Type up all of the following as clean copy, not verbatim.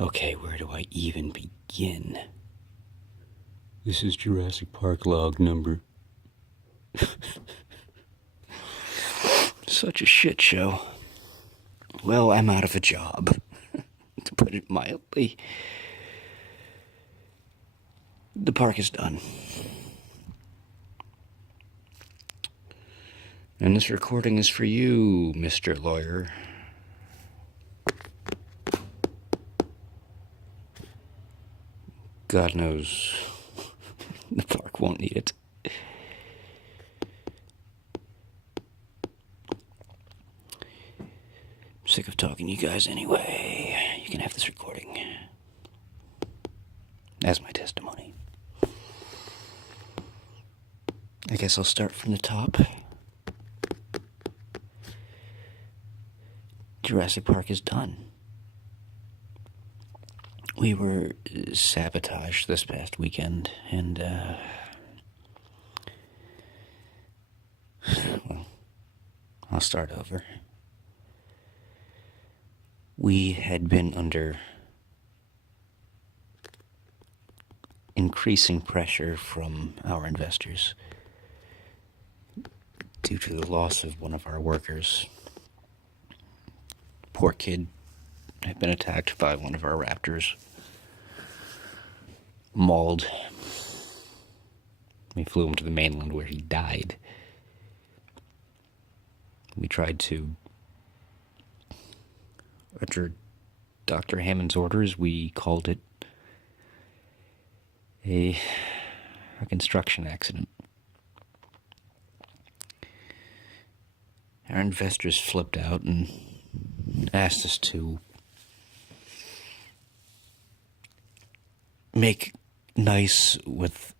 Okay, where do I even begin? This is Jurassic Park log number. Such a shit show. Well, I'm out of a job, to put it mildly. The park is done. And this recording is for you, Mr. Lawyer. God knows the park won't need it. I'm sick of talking to you guys anyway. You can have this recording as my testimony. I guess I'll start from the top. Jurassic Park is done. We were sabotaged this past weekend, and, well, I'll start over. We had been under increasing pressure from our investors due to the loss of one of our workers. Poor kid had been attacked by one of our raptors. Mauled. We flew him to the mainland where he died. We tried to, under Dr. Hammond's orders, we called it a construction accident. Our investors flipped out and asked us to make nice with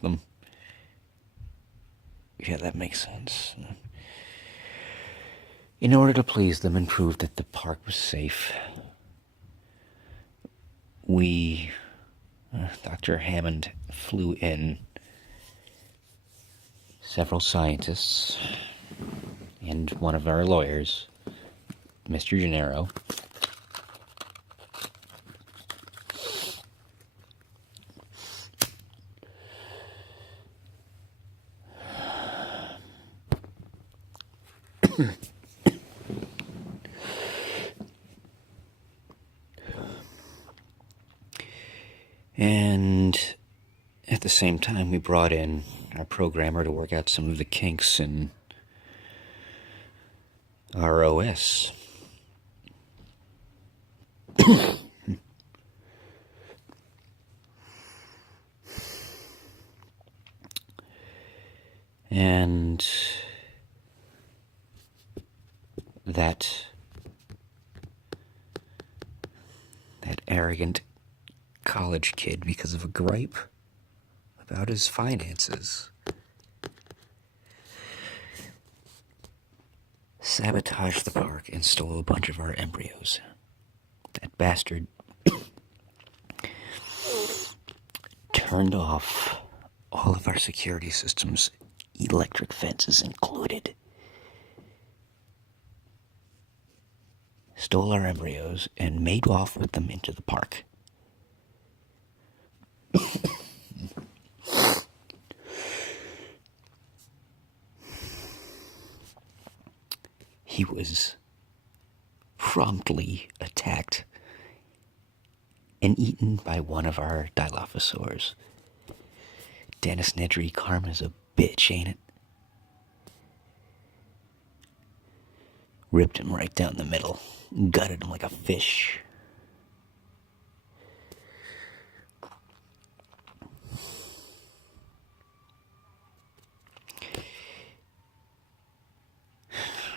them. Yeah, that makes sense. In order to please them and prove that the park was safe, Dr. Hammond flew in several scientists and one of our lawyers, Mr. Gennaro. And at the same time, we brought in our programmer to work out some of the kinks in our OS. And that arrogant college kid, because of a gripe about his finances, sabotaged the park and stole a bunch of our embryos. That bastard turned off all of our security systems, electric fences included. Stole our embryos and made off with them into the park. He was promptly attacked and eaten by one of our Dilophosaurs. Dennis Nedry, karma's a bitch, ain't it? Ripped him right down the middle, gutted him like a fish.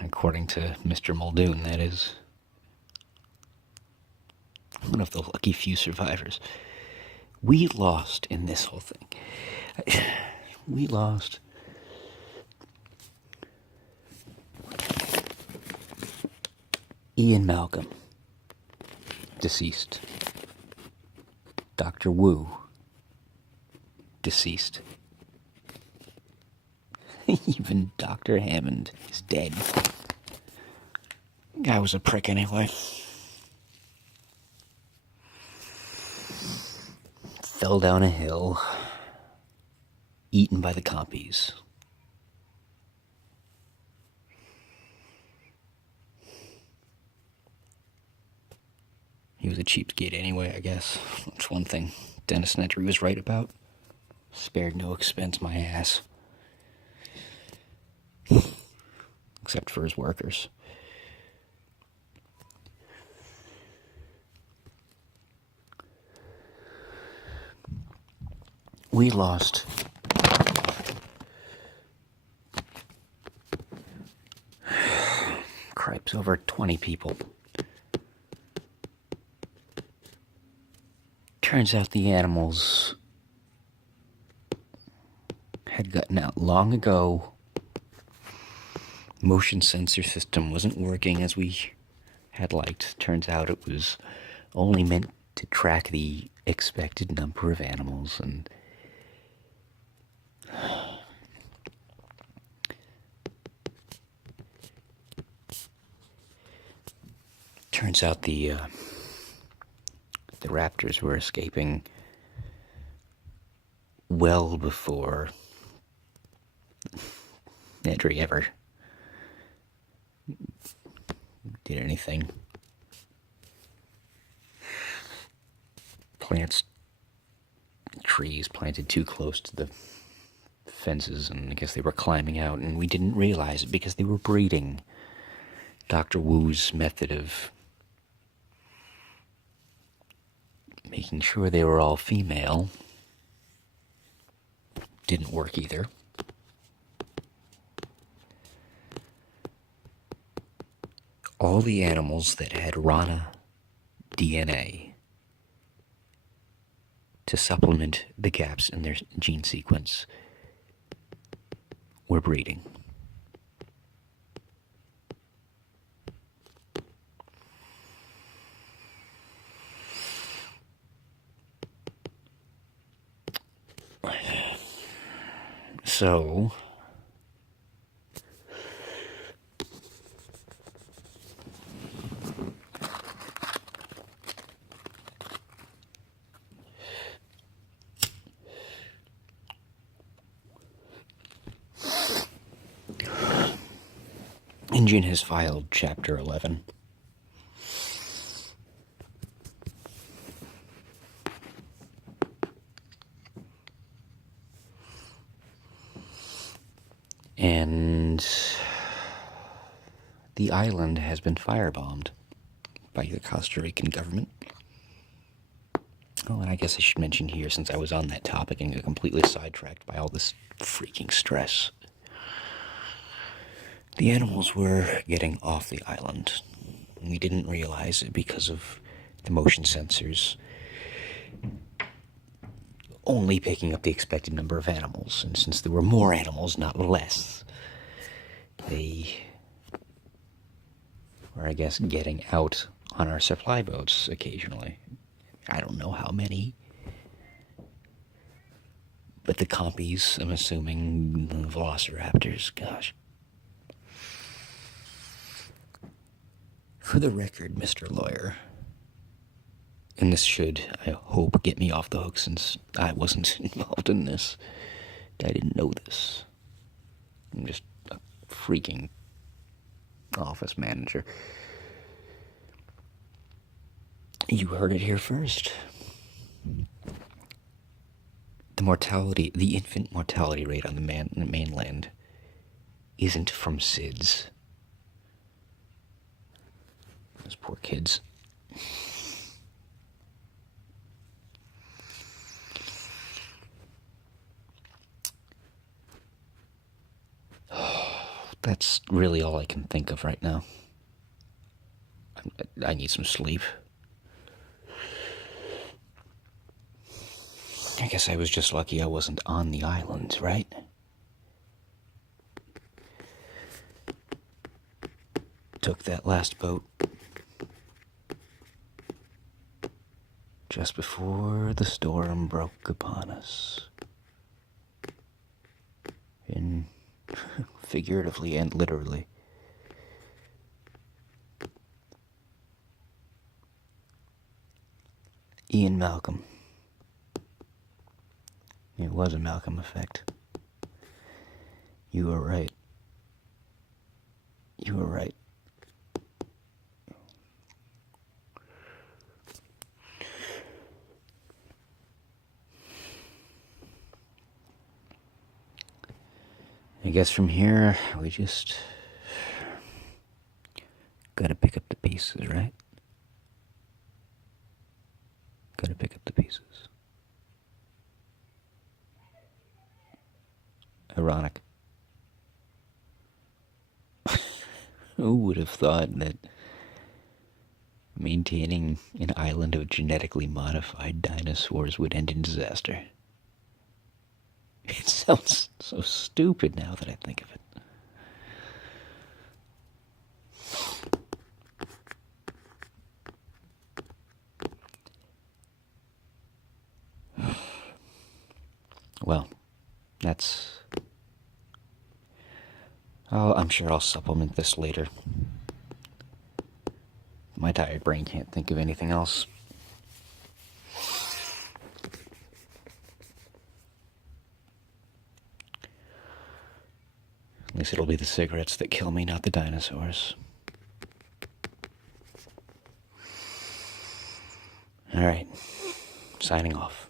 According to Mr. Muldoon, that is. One of the lucky few survivors. We lost in this whole thing. We lost Ian Malcolm, deceased. Dr. Wu, deceased. Even Dr. Hammond is dead. Guy was a prick anyway. Fell down a hill, eaten by the compies. He was a cheapskate anyway, I guess. That's one thing Dennis Nedry was right about. Spared no expense, my ass. Except for his workers. We lost cripes, over 20 people. Turns out the animals had gotten out long ago. Motion sensor system wasn't working as we had liked. Turns out it was only meant to track the expected number of animals, and turns out the raptors were escaping well before Nedry ever did anything. Trees planted too close to the fences, and I guess they were climbing out, and we didn't realize it because they were breeding. Dr. Wu's method of making sure they were all female didn't work either. All the animals that had Rana DNA to supplement the gaps in their gene sequence were breeding. So, Engine has filed Chapter 11. And the island has been firebombed by the Costa Rican government. Oh, and I guess I should mention here, since I was on that topic and got completely sidetracked by all this freaking stress, the animals were getting off the island. We didn't realize it because of the motion sensors only picking up the expected number of animals. And since there were more animals, not less, they were, I guess, getting out on our supply boats occasionally. I don't know how many. But the compies, I'm assuming, the velociraptors, gosh. For the record, Mr. Lawyer, and this should, I hope, get me off the hook since I wasn't involved in this. I didn't know this. I'm just a freaking office manager. You heard it here first. The infant mortality rate on the mainland isn't from SIDS. Those poor kids. That's really all I can think of right now. I need some sleep. I guess I was just lucky I wasn't on the island, right? Took that last boat just before the storm broke upon us. Figuratively and literally. Ian Malcolm. It was a Malcolm effect. You were right. You were right. I guess from here, we just gotta pick up the pieces, right? Gotta pick up the pieces. Ironic. Who would have thought that maintaining an island of genetically modified dinosaurs would end in disaster? It sounds so stupid now that I think of it. Well, that's... Oh, I'm sure I'll supplement this later. My tired brain can't think of anything else. At least it'll be the cigarettes that kill me, not the dinosaurs. All right, signing off.